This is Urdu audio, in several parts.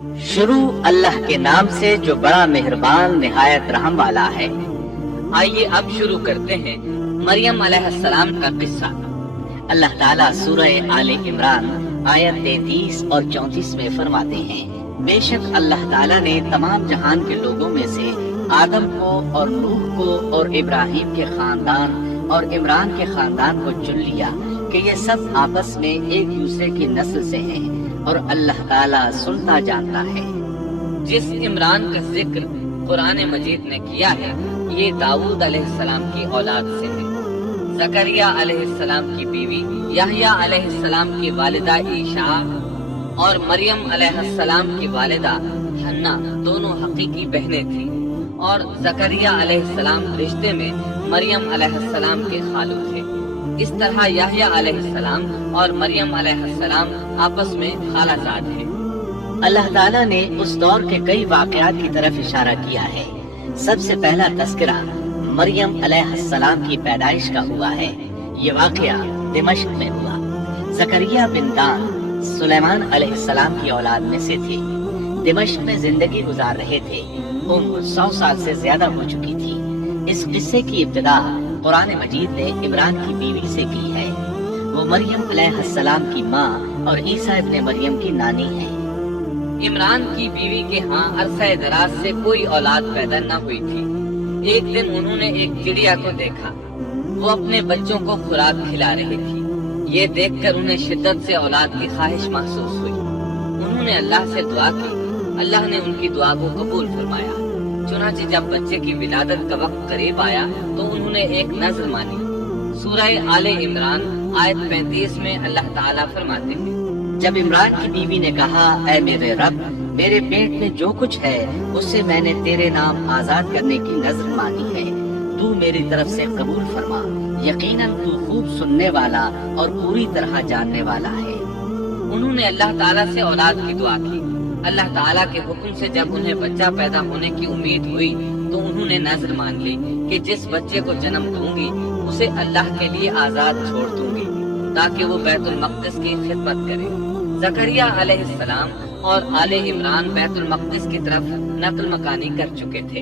شروع اللہ کے نام سے جو بڑا مہربان نہایت رحم والا ہے۔ آئیے اب شروع کرتے ہیں مریم علیہ السلام کا قصہ۔ اللہ تعالیٰ سورہ آل عمران آیت 33 اور 34 میں فرماتے ہیں، بے شک اللہ تعالیٰ نے تمام جہان کے لوگوں میں سے آدم کو اور نوح کو اور ابراہیم کے خاندان اور عمران کے خاندان کو چن لیا کہ یہ سب آپس میں ایک دوسرے کی نسل سے ہیں اور اللہ تعالیٰ سنتا جانتا ہے۔ جس عمران کا ذکر قرآن مجید نے کیا ہے یہ داؤد علیہ السلام کی اولاد سے ہے۔ زکریا علیہ السلام کی بیوی یحییٰ علیہ السلام کی والدہ عیشا اور مریم علیہ السلام کی والدہ حنا دونوں حقیقی بہنیں تھیں، اور زکریا علیہ السلام رشتے میں مریم علیہ السلام کے خالو تھے۔ اس طرح یحییٰ علیہ السلام اور مریم علیہ السلام آپس میں خالہ زاد ہیں۔ اللہ تعالیٰ نے اس دور کے کئی واقعات کی طرف اشارہ کیا ہے۔ سب سے پہلا تذکرہ مریم علیہ السلام کی پیدائش کا ہوا ہے۔ یہ واقعہ دمشق میں ہوا۔ زکریا بن دان سلیمان علیہ السلام کی اولاد میں سے تھے۔ دمشق میں زندگی گزار رہے تھے۔ عمر 100 سال سے زیادہ ہو چکی تھی۔ اس قصے کی ابتدا قرآن مجید نے عمران کی بیوی سے کی ہے۔ وہ مریم علیہ السلام کی ماں اور عیسیٰ ابن مریم کی نانی ہے۔ عمران کی بیوی کے ہاں عرصہ دراز سے کوئی اولاد پیدا نہ ہوئی تھی۔ ایک دن انہوں نے ایک چڑیا کو دیکھا، وہ اپنے بچوں کو خوراک کھلا رہی تھی۔ یہ دیکھ کر انہیں شدت سے اولاد کی خواہش محسوس ہوئی۔ انہوں نے اللہ سے دعا کی، اللہ نے ان کی دعا کو قبول فرمایا۔ چنانچہ جب بچے کی ولادت کا وقت قریب آیا تو انہوں نے ایک نذر مانی۔ سورہ آل عمران آیت 35 میں اللہ تعالیٰ فرماتے ہیں، جب عمران کی بیوی نے کہا، اے میرے رب، میرے پیٹ میں جو کچھ ہے اس سے میں نے تیرے نام آزاد کرنے کی نذر مانی ہے، تو میری طرف سے قبول فرما، یقیناً تو خوب سننے والا اور پوری طرح جاننے والا ہے۔ انہوں نے اللہ تعالیٰ سے اولاد کی دعا کی۔ اللہ تعالیٰ کے حکم سے جب انہیں بچہ پیدا ہونے کی امید ہوئی تو انہوں نے نذر مان لی کہ جس بچے کو جنم دوں گی اسے اللہ کے لیے آزاد چھوڑ دوں گی تاکہ وہ بیت المقدس کی خدمت کرے۔ زکریا علیہ السلام اور آل عمران بیت المقدس کی طرف نقل مکانی کر چکے تھے۔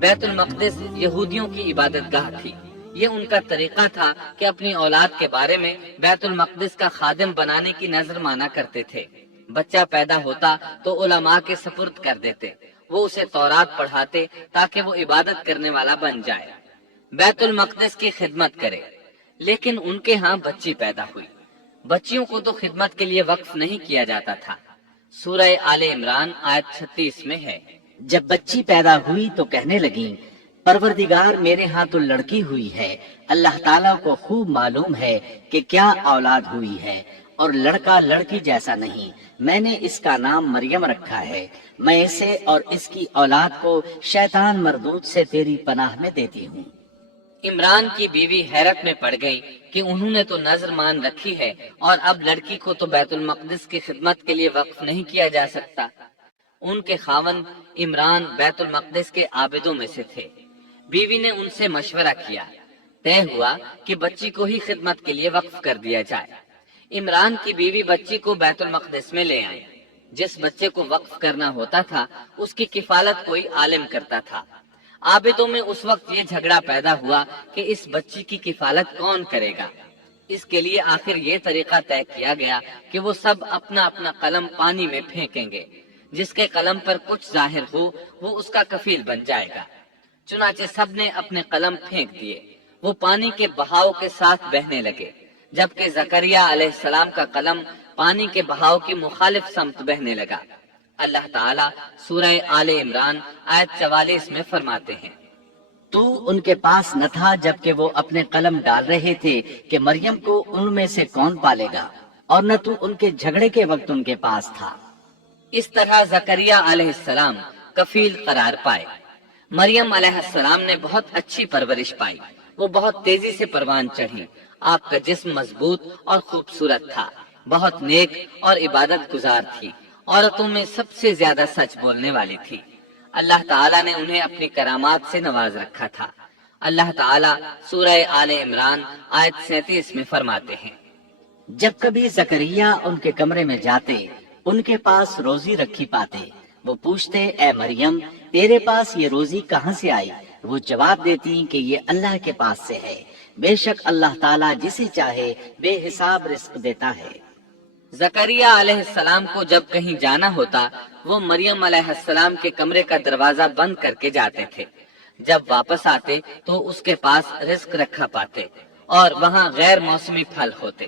بیت المقدس یہودیوں کی عبادت گاہ تھی۔ یہ ان کا طریقہ تھا کہ اپنی اولاد کے بارے میں بیت المقدس کا خادم بنانے کی نذر مانا کرتے تھے۔ بچہ پیدا ہوتا تو علماء کے سپرد کر دیتے، وہ اسے تورات پڑھاتے تاکہ وہ عبادت کرنے والا بن جائے، بیت المقدس کی خدمت کرے۔ لیکن ان کے ہاں بچی پیدا ہوئی۔ بچیوں کو تو خدمت کے لیے وقف نہیں کیا جاتا تھا۔ سورہ آل عمران آیت 36 میں ہے، جب بچی پیدا ہوئی تو کہنے لگیں، پروردگار میرے ہاں تو لڑکی ہوئی ہے، اللہ تعالیٰ کو خوب معلوم ہے کہ کیا اولاد ہوئی ہے، اور لڑکا لڑکی جیسا نہیں، میں نے اس کا نام مریم رکھا ہے، میں اسے اور اس کی اولاد کو شیطان مردود سے تیری پناہ میں دیتی ہوں۔ عمران کی بیوی حیرت میں پڑ گئی کہ انہوں نے تو نذر مان رکھی ہے اور اب لڑکی کو تو بیت المقدس کی خدمت کے لیے وقف نہیں کیا جا سکتا۔ ان کے خاوند عمران بیت المقدس کے عابدوں میں سے تھے۔ بیوی نے ان سے مشورہ کیا، طے ہوا کہ بچی کو ہی خدمت کے لیے وقف کر دیا جائے۔ عمران کی بیوی بچی کو بیت المقدس میں لے آئی۔ جس بچے کو وقف کرنا ہوتا تھا اس کی کفالت کوئی عالم کرتا تھا۔ عابدوں میں اس وقت یہ جھگڑا پیدا ہوا کہ اس بچی کی کفالت کون کرے گا۔ اس کے لیے آخر یہ طریقہ طے کیا گیا کہ وہ سب اپنا اپنا قلم پانی میں پھینکیں گے، جس کے قلم پر کچھ ظاہر ہو وہ اس کا کفیل بن جائے گا۔ چنانچہ سب نے اپنے قلم پھینک دیے، وہ پانی کے بہاؤ کے ساتھ بہنے لگے، جبکہ زکریا علیہ السلام کا قلم پانی کے بہاؤ کی مخالف سمت بہنے لگا۔ اللہ تعالیٰ سورہ آل عمران آیت 44 میں فرماتے ہیں، تو ان کے پاس نہ تھا جبکہ وہ اپنے قلم ڈال رہے تھے کہ مریم کو ان میں سے کون پالے گا، اور نہ تو ان کے جھگڑے کے وقت ان کے پاس تھا۔ اس طرح زکریا علیہ السلام کفیل قرار پائے۔ مریم علیہ السلام نے بہت اچھی پرورش پائی، وہ بہت تیزی سے پروان چڑھی۔ آپ کا جسم مضبوط اور خوبصورت تھا، بہت نیک اور عبادت گزار تھی، عورتوں میں سب سے زیادہ سچ بولنے والی تھی۔ اللہ تعالیٰ نے انہیں اپنی کرامات سے نواز رکھا تھا۔ اللہ تعالیٰ سورہ آل عمران آیت 37 میں فرماتے ہیں، جب کبھی زکریا ان کے کمرے میں جاتے ان کے پاس روزی رکھی پاتے۔ وہ پوچھتے اے مریم تیرے پاس یہ روزی کہاں سے آئی؟ وہ جواب دیتی کہ یہ اللہ کے پاس سے ہے، بے شک اللہ تعالیٰ جسے چاہے بے حساب رزق دیتا ہے۔ زکریہ علیہ السلام کو جب کہیں جانا ہوتا وہ مریم علیہ السلام کے کمرے کا دروازہ بند کر کے جاتے تھے۔ جب واپس آتے تو اس کے پاس رزق رکھا پاتے اور وہاں غیر موسمی پھل ہوتے۔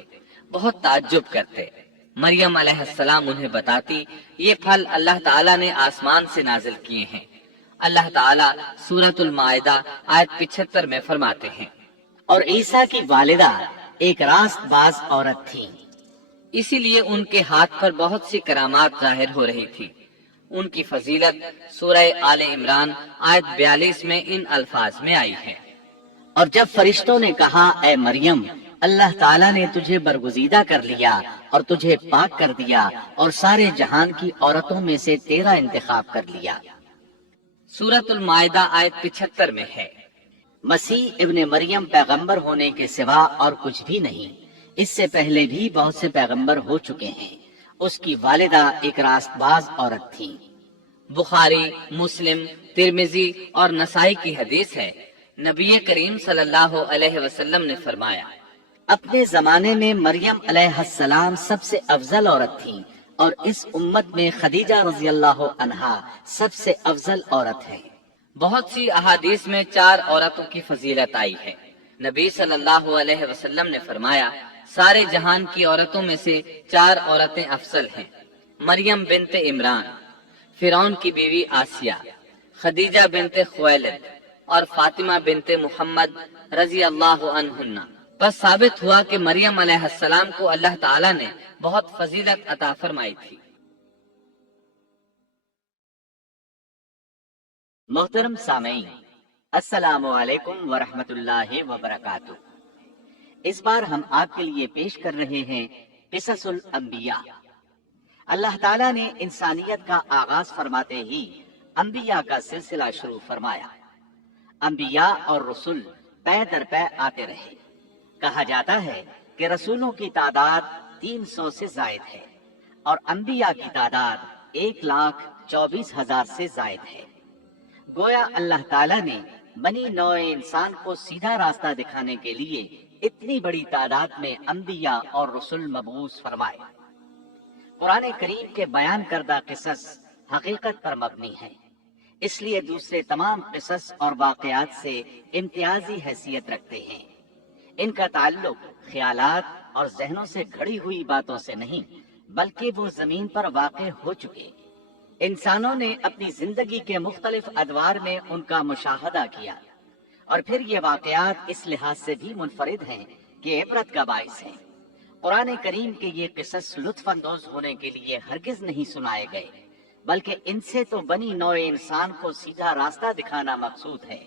بہت تعجب کرتے۔ مریم علیہ السلام انہیں بتاتی یہ پھل اللہ تعالیٰ نے آسمان سے نازل کیے ہیں۔ اللہ تعالیٰ سورۃ المائدہ آیت 75 میں فرماتے ہیں، اور عیسیٰ کی والدہ ایک راست باز عورت تھی، اسی لیے ان کے ہاتھ پر بہت سی کرامات ظاہر ہو رہی تھی۔ ان کی فضیلت سورہ آل عمران آیت 42 میں ان الفاظ میں آئی ہے، اور جب فرشتوں نے کہا اے مریم اللہ تعالیٰ نے تجھے برگزیدہ کر لیا اور تجھے پاک کر دیا اور سارے جہان کی عورتوں میں سے تیرا انتخاب کر لیا۔ سورۃ المائدہ آیت 75 میں ہے، مسیح ابن مریم پیغمبر ہونے کے سوا اور کچھ بھی نہیں، اس سے پہلے بھی بہت سے پیغمبر ہو چکے ہیں۔ اس کی والدہ ایک راست باز عورت تھی۔ بخاری، مسلم، ترمذی اور نسائی کی حدیث ہے، نبی کریم صلی اللہ علیہ وسلم نے فرمایا، اپنے زمانے میں مریم علیہ السلام سب سے افضل عورت تھی اور اس امت میں خدیجہ رضی اللہ عنہا سب سے افضل عورت ہے۔ بہت سی احادیث میں 4 عورتوں کی فضیلت آئی ہے۔ نبی صلی اللہ علیہ وسلم نے فرمایا سارے جہان کی عورتوں میں سے 4 عورتیں افضل ہیں، مریم بنت عمران، فرعون کی بیوی آسیہ، خدیجہ بنت خویلد اور فاطمہ بنت محمد رضی اللہ عنہن۔ بس ثابت ہوا کہ مریم علیہ السلام کو اللہ تعالیٰ نے بہت فضیلت عطا فرمائی تھی۔ محترم سامعین، السلام علیکم ورحمۃ اللہ وبرکاتہ۔ اس بار ہم آپ کے لیے پیش کر رہے ہیں قصص الانبیاء۔ اللہ تعالیٰ نے انسانیت کا آغاز فرماتے ہی انبیاء کا سلسلہ شروع فرمایا۔ انبیاء اور رسول پے در پے آتے رہے۔ کہا جاتا ہے کہ رسولوں کی تعداد 300 سے زائد ہے اور انبیاء کی تعداد 1,24,000 سے زائد ہے۔ گویا اللہ تعالیٰ نے بنی نوع انسان کو سیدھا راستہ دکھانے کے لیے اتنی بڑی تعداد میں انبیاء اور رسول مبعوث فرمائے۔ قرآن کریم کے بیان کردہ قصص حقیقت پر مبنی ہیں، اس لیے دوسرے تمام قصص اور واقعات سے امتیازی حیثیت رکھتے ہیں۔ ان کا تعلق خیالات اور ذہنوں سے گھڑی ہوئی باتوں سے نہیں، بلکہ وہ زمین پر واقع ہو چکے۔ انسانوں نے اپنی زندگی کے مختلف ادوار میں ان کا مشاہدہ کیا، اور پھر یہ واقعات اس لحاظ سے بھی منفرد ہیں کہ عبرت کا باعث ہیں۔ قرآن کریم کے یہ قصص لطف اندوز ہونے کے لیے ہرگز نہیں سنائے گئے، بلکہ ان سے تو بنی نوع انسان کو سیدھا راستہ دکھانا مقصود ہے۔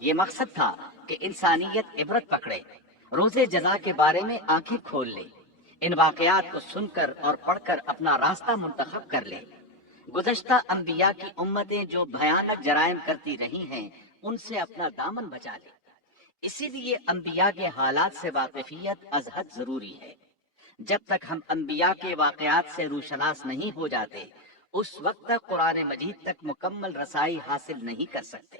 یہ مقصد تھا کہ انسانیت عبرت پکڑے، روز جزا کے بارے میں آنکھیں کھول لے، ان واقعات کو سن کر اور پڑھ کر اپنا راستہ منتخب کر لے۔ گزشتہ انبیاء کی امتیں جو بھیانک جرائم کرتی رہی ہیں ان سے اپنا دامن بچا لے۔ اسی لیے انبیاء کے حالات سے واقفیت از حد ضروری ہے۔ جب تک ہم انبیاء کے واقعات سے روشناس نہیں ہو جاتے اس وقت تک قرآن مجید تک مکمل رسائی حاصل نہیں کر سکتے۔